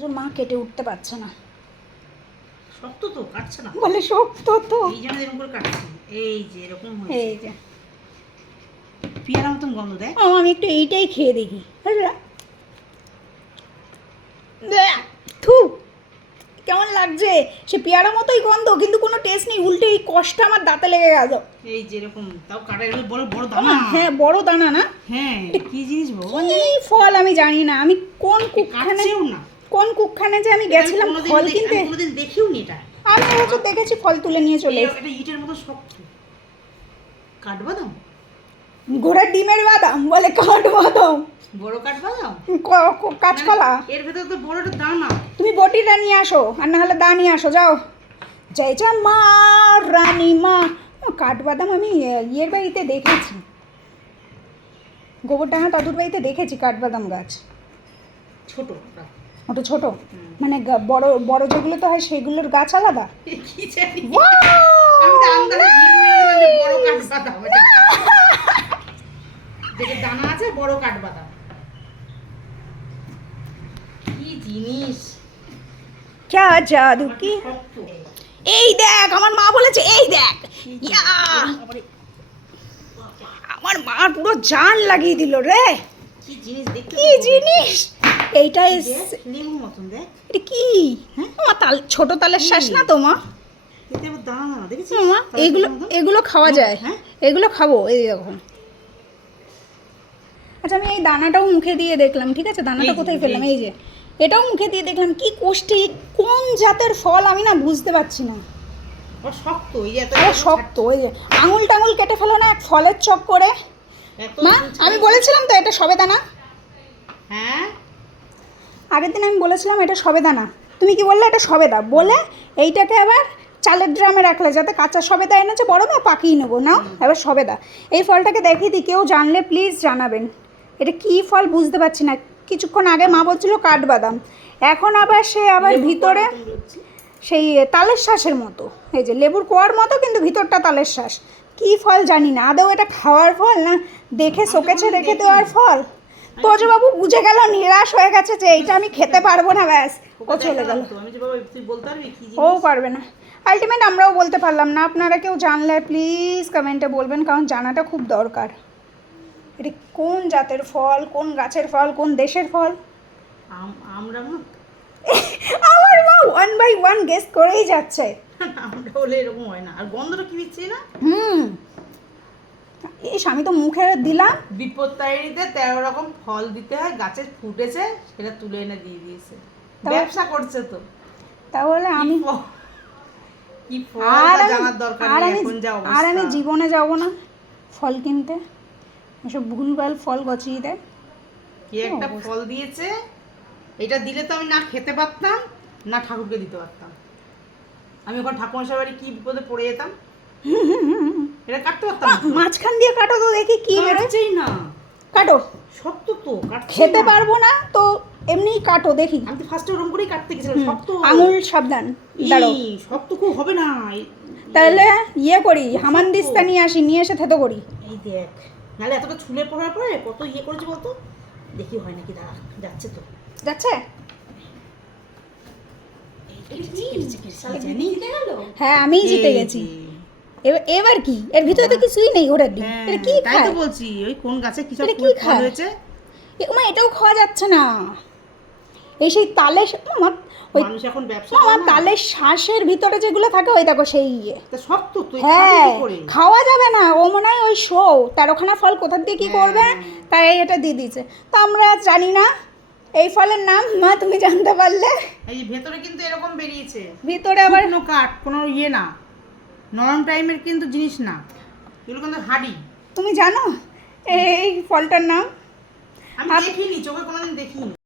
যে মা কেটে উঠতে পারছে না, শক্ত তো, কাটছে না বলে শক্ত তো, এই জন্য এরকম করে কাটছি। এই যে এরকম হয়েছে, এই যে পেয়ারা মতন গন্ধ দেয়। আমি একটু এইটাই খেয়ে দেখি। থু, কেমন লাগছে? সে পেয়ারা মতোই গন্ধ, কিন্তু কোনো টেস্ট নেই, উল্টে এই কষ্টটা আমার দাঁতে লেগে গেল। এই যে এরকম, তাও কাটা এগুলো বড় বড় দানা। হ্যাঁ বড় দানা না? হ্যাঁ, কি জিনিস ভগবান কি জানে। ফল আমি জানি না, আমি কোন কুকখানে কাটছেও না। যে আমি গেছিলাম ফল কিনতে, কোনোদিন দেখিও নি এটা। আমি অবশ্য দেখেছি ফল তুলে নিয়ে চলে এসেছি। এটা ইটের মতো শক্ত। কাঠবাদাম, ঘোড়ার ডিমের বাদাম বলে কাঠবাদাম, বড় কাঠবাদাম, কাঁচকলা। এর ভেতরে তো বড় একটা দানা। তুমি বটিটা নিয়ে আসো, আর না হলে দা নিয়ে আসো, যাও। জয় জয় মা রানী মা। কাঠবাদাম আমি ইয়ের বাড়িতে দেখেছি, গোবরডাঙ্গা দাদুর বাড়িতে দেখেছি কাঠবাদাম গাছ। ছোট ওটা ছোট, মানে বড় বড় যেগুলো তো হয় সেগুলোর গাছ আলাদা। কি জানি, আমি তো আন্দাজে বড় কাঠবাদাম এটা। দেখে দানা আছে, বড় কাঠবাদাম। কি জিনিস, যা জাদু কি! এই দেখ, আমার মা বলেছে, এই দেখ, ইয়া আমার মা পুরো জান লাগিয়ে দিল রে। কি জিনিস দেখতে, কি জিনিস এইটা? লেবুর মতন দেখ। এটা কি? হ্যাঁ আমার তাল, ছোট তালের শ্বাস না তো মা? এতে আবার দানা দেখেছিস? মা এগুলো এগুলো খাওয়া যায়? হ্যাঁ এগুলো খাবো, এই দেখো। আচ্ছা আমি এই দানাটাও মুখে দিয়ে দেখলাম, ঠিক আছে, দানাটা কোথায় ফেললাম? এই যে এটাও মুখে দিয়ে দেখলাম, কি কোষ্টি, কোন জাতের ফল আমি না বুঝতে পারছি না। ও শক্ত, এই যে এত শক্ত, ওই যে আঙুল টাঙুল কেটে ফেলো না এক ফলের চক করে। মা আমি বলেছিলাম তো এটা সবেদানা। হ্যাঁ আগের দিন আমি বলেছিলাম এটা সবেদানা, তুমি কি বললে এটা সবেদা বলে এইটাকে আবার চালের ড্রামে রাখলে, যাতে কাঁচা সবেদা এনেছে বড় মেয়ে পাকিয়ে নেবো না, এবার সবেদা। এই ফলটাকে দেখিয়ে দিই, কেউ জানলে প্লিজ জানাবেন। এটা কি ফল বুঝতে পারছি না। কিছুক্ষণ আগে মা বলছিল কাঠবাদাম, এখন আবার সে আবার ভিতরে সেই তালের শ্বাসের মতো, এই যে লেবুর কোয়ার মতো, কিন্তু ভিতরটা তালের শ্বাস। কী ফল জানি না, আদৌ এটা খাওয়ার ফল না দেখে শোকেছে রেখে দেওয়ার ফল। তোজবাবু বুঝে গেল, নিরাশ হয়ে গেছে যে এইটা আমি খেতে পারবো না, ব্যাস ও চলে গেল। ও পারবে না, আলটিমেট আমরাও বলতে পারলাম না। আপনারা কেউ জানলে প্লিজ কমেন্টে বলবেন, কারণ জানাটা খুব দরকার। এটা কোন জাতের ফল, কোন গাছের ফল, কোন দেশের ফল? আমরা আমার মা 1 by 1 গেস করেই যাচ্ছে। আমরা বলে এরকম হয় না। আর গন্ধটা কি দিচ্ছে না? এই আমি তো মুখে দিলাম। বিপত্তারিণীতে 13 রকম ফল দিতে হয়, গাছে ফুটেছে, সেটা তুলে এনে দিয়ে দিয়েছে। ব্যবসা করছে তো। তাহলে আমি কি ফল জানার দরকার নেই এখন, যা অবস্থা। আর আমি জীবনে যাব না ফল কিনতে, এসব ভুলভাল ফল গছিয়ে দেয়। কি একটা ফল দিয়েছে, এটা দিলে তো আমি না খেতে পারতাম, না ঠাকুরকে দিতে পারতাম। আমি ওখানে ঠাকুরমশাই বাড়ি কি বিপদে পড়ে যেতাম। এটা কাটতে পারতাম, মাঝখান দিয়ে কাটো তো দেখি কি বেরোচ্ছেই না। কাটো, শক্ত তো, খেতে পারবো না তো এমনিই কাটো দেখি। আমি তো ফার্স্টে ওরকম করেই কাটতে গেছিলাম, শক্ত। আঙুল সাবধান, দাঁড়াও। শক্ত খুব হবে না। তাহলে ইয়ে করি, হামানদিস্তা নিয়ে আসি, নিয়ে এসে থেতো করি। এই দেখ, নাহলে এতটা ছুলে পড়ার পরে কত ইয়ে করেছে বলতো, দেখি হয় নাকি। দাঁড়া, যাচ্ছে তো, যাচ্ছে। হ্যাঁ আমিই জিতে গেছি। এবার কি এর ভিতরে তো কিছুই নেই, ঘোড়ার ডিম। এটা কি খায়? তাই তো বলছি, ওই কোন গাছে কি সব ফল হয়েছে। মা এটাও খাওয়া যাচ্ছে না। এই সেই তালের, মানুষ এখন ব্যবসা করে না, তালের শ্বাসের ভিতরে যেগুলো থাকে ওই দেখো সেই ইয়ে শক্ত তো, হ্যাঁ খাওয়া যাবে না। ও মনে হয় ওই 13খানা ফল কোথার দিয়ে কি করবে, তাই এটা দিয়ে দিয়েছে। তো আমরা জানি না এই ফলের নাম। মা তুমি জানতে পারলে? এই ভেতরে কিন্তু এরকম বেরিয়েছে, ভিতরে আবার কোনো কাঠ, কোনো ইয়ে না, নরম টাইমের কিন্তু জিনিস না, এগুলো কিন্তু হাড়ি। তুমি জানো এই ফলটার নাম? আমি দেখিনি, চোখে কোনোদিন দেখিনি।